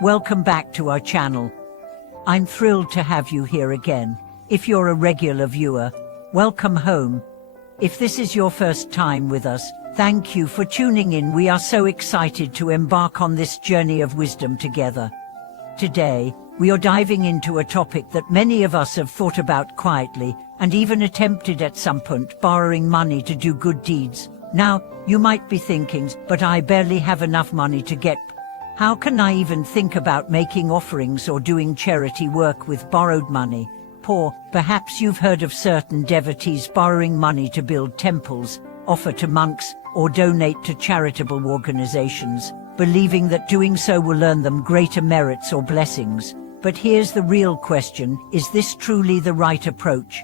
Welcome back to our channel. I'm thrilled to have you here again. If you're a regular viewer, welcome home. If this is your first time with us, thank you for tuning in. We are so excited to embark on this journey of wisdom together. Today, we are diving into a topic that many of us have thought about quietly, and even attempted at some point: borrowing money to do good deeds. Now, you might be thinking, but I barely have enough money to get. How can I even think about making offerings or doing charity work with borrowed money? Perhaps you've heard of certain devotees borrowing money to build temples, offer to monks, or donate to charitable organizations, believing that doing so will earn them greater merits or blessings. But here's the real question: is this truly the right approach?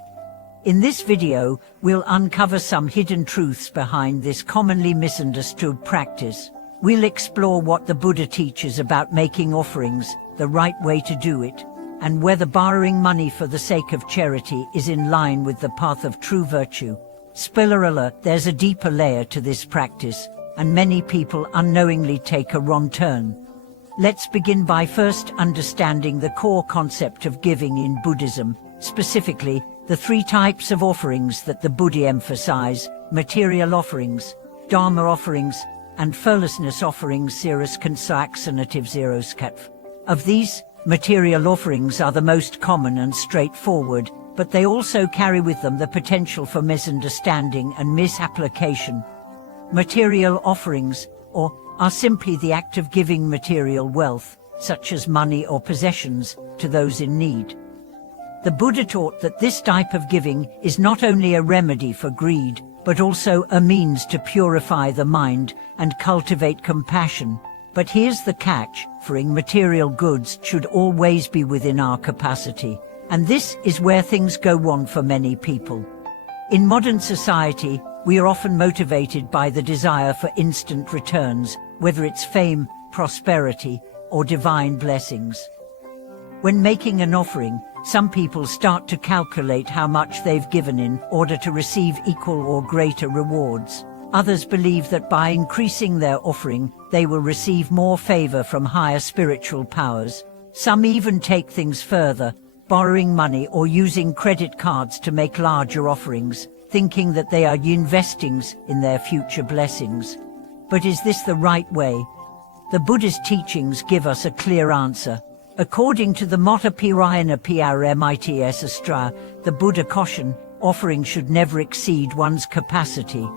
In this video, we'll uncover some hidden truths behind this commonly misunderstood practice. We'll explore what the Buddha teaches about making offerings, the right way to do it, and whether borrowing money for the sake of charity is in line with the path of true virtue. Spoiler alert, there's a deeper layer to this practice, and many people unknowingly take a wrong turn. Let's begin by first understanding the core concept of giving in Buddhism, specifically the three types of offerings that the Buddha emphasize: material offerings, dharma offerings, and fearlessness offerings. Of these, material offerings are the most common and straightforward, but they also carry with them the potential for misunderstanding and misapplication. Material offerings, are simply the act of giving material wealth, such as money or possessions, to those in need. The Buddha taught that this type of giving is not only a remedy for greed, but also a means to purify the mind and cultivate compassion. But here's the catch: offering material goods should always be within our capacity. And this is where things go wrong for many people. In modern society, we are often motivated by the desire for instant returns, whether it's fame, prosperity, or divine blessings. When making an offering, some people start to calculate how much they've given in order to receive equal or greater rewards. Others believe that by increasing their offering, they will receive more favor from higher spiritual powers. Some even take things further, borrowing money or using credit cards to make larger offerings, thinking that they are investing in their future blessings. But is this the right way? The Buddha's teachings give us a clear answer. According to the Motta Pirayana Prmits Astra, the Buddha cautioned, offering should never exceed one's capacity.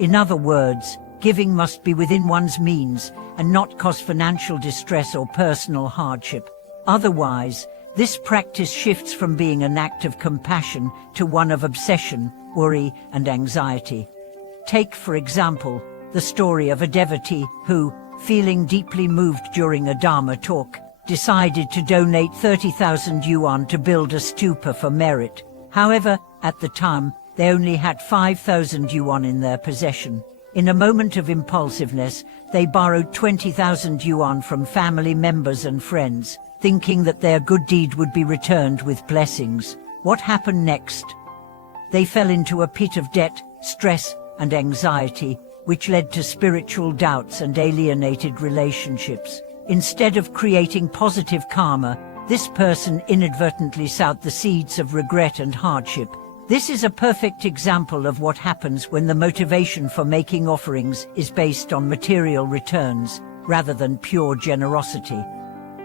In other words, giving must be within one's means and not cause financial distress or personal hardship. Otherwise, this practice shifts from being an act of compassion to one of obsession, worry, and anxiety. Take, for example, the story of a devotee who, feeling deeply moved during a Dharma talk, decided to donate 30,000 yuan to build a stupa for merit. However, at the time, they only had 5,000 yuan in their possession. In a moment of impulsiveness, they borrowed 20,000 yuan from family members and friends, thinking that their good deed would be returned with blessings. What happened next? They fell into a pit of debt, stress, and anxiety, which led to spiritual doubts and alienated relationships. Instead of creating positive karma, this person inadvertently sowed the seeds of regret and hardship. This is a perfect example of what happens when the motivation for making offerings is based on material returns, rather than pure generosity.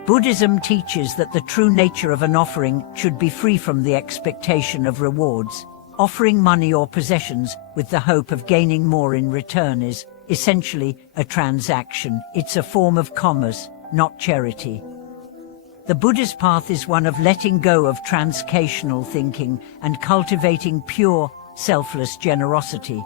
Buddhism teaches that the true nature of an offering should be free from the expectation of rewards. Offering money or possessions with the hope of gaining more in return is essentially a transaction. It's a form of commerce, not charity. The Buddha's path is one of letting go of transactional thinking and cultivating pure, selfless generosity.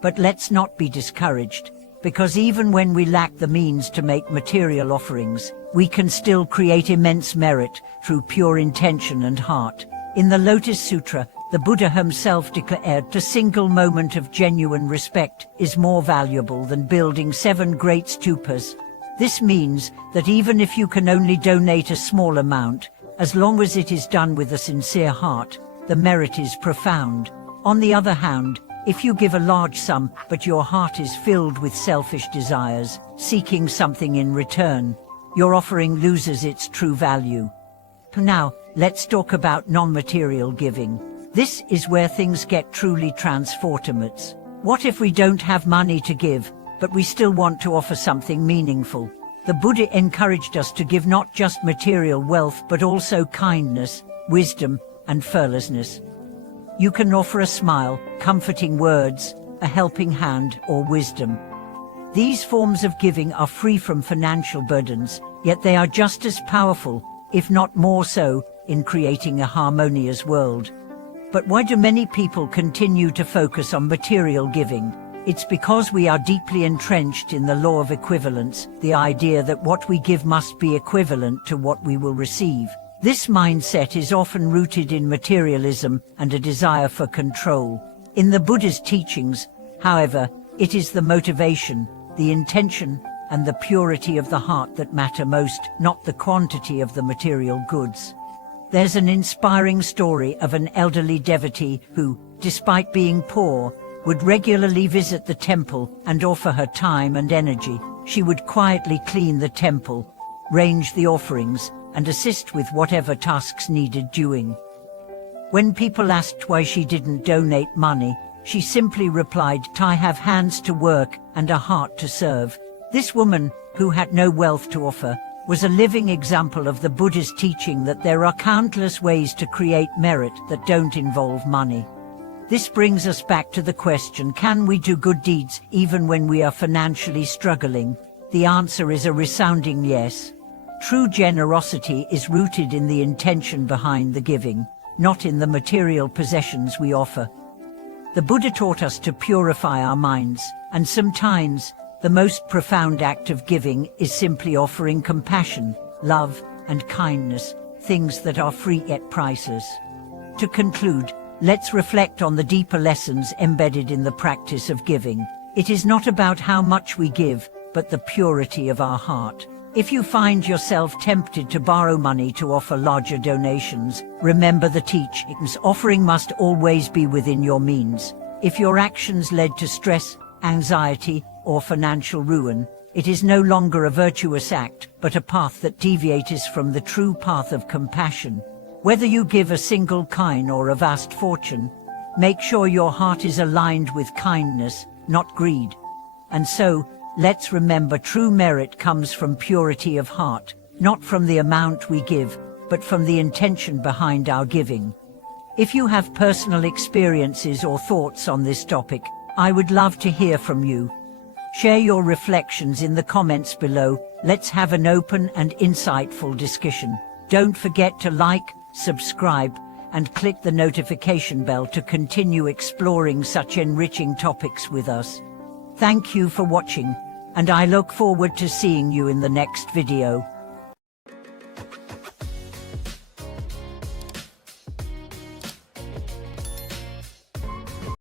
But let's not be discouraged, because even when we lack the means to make material offerings, we can still create immense merit through pure intention and heart. In the Lotus Sutra, the Buddha himself declared a single moment of genuine respect is more valuable than building 7 great stupas. This means that even if you can only donate a small amount, as long as it is done with a sincere heart, the merit is profound. On the other hand, if you give a large sum, but your heart is filled with selfish desires, seeking something in return, your offering loses its true value. Now, let's talk about non-material giving. This is where things get truly transformative. What if we don't have money to give, but we still want to offer something meaningful? The Buddha encouraged us to give not just material wealth but also kindness, wisdom, and fearlessness. You can offer a smile, comforting words, a helping hand, or wisdom. These forms of giving are free from financial burdens, yet they are just as powerful, if not more so, in creating a harmonious world. But why do many people continue to focus on material giving? It's because we are deeply entrenched in the law of equivalence, the idea that what we give must be equivalent to what we will receive. This mindset is often rooted in materialism and a desire for control. In the Buddha's teachings, however, it is the motivation, the intention, and the purity of the heart that matter most, not the quantity of the material goods. There's an inspiring story of an elderly devotee who, despite being poor, would regularly visit the temple and offer her time and energy. She would quietly clean the temple, range the offerings, and assist with whatever tasks needed doing. When people asked why she didn't donate money, she simply replied, "I have hands to work and a heart to serve." This woman, who had no wealth to offer, was a living example of the Buddha's teaching that there are countless ways to create merit that don't involve money. This brings us back to the question, can we do good deeds even when we are financially struggling? The answer is a resounding yes. True generosity is rooted in the intention behind the giving, not in the material possessions we offer. The Buddha taught us to purify our minds, and sometimes the most profound act of giving is simply offering compassion, love, and kindness, things that are free yet priceless. To conclude, let's reflect on the deeper lessons embedded in the practice of giving. It is not about how much we give, but the purity of our heart. If you find yourself tempted to borrow money to offer larger donations, remember the teachings. Offering must always be within your means. If your actions led to stress, anxiety, or financial ruin, it is no longer a virtuous act, but a path that deviates from the true path of compassion. Whether you give a single coin or a vast fortune, make sure your heart is aligned with kindness, not greed. And so, let's remember, true merit comes from purity of heart, not from the amount we give, but from the intention behind our giving. If you have personal experiences or thoughts on this topic, I would love to hear from you. Share your reflections in the comments below. Let's have an open and insightful discussion. Don't forget to like, subscribe, and click the notification bell to continue exploring such enriching topics with us. Thank you for watching, and I look forward to seeing you in the next video.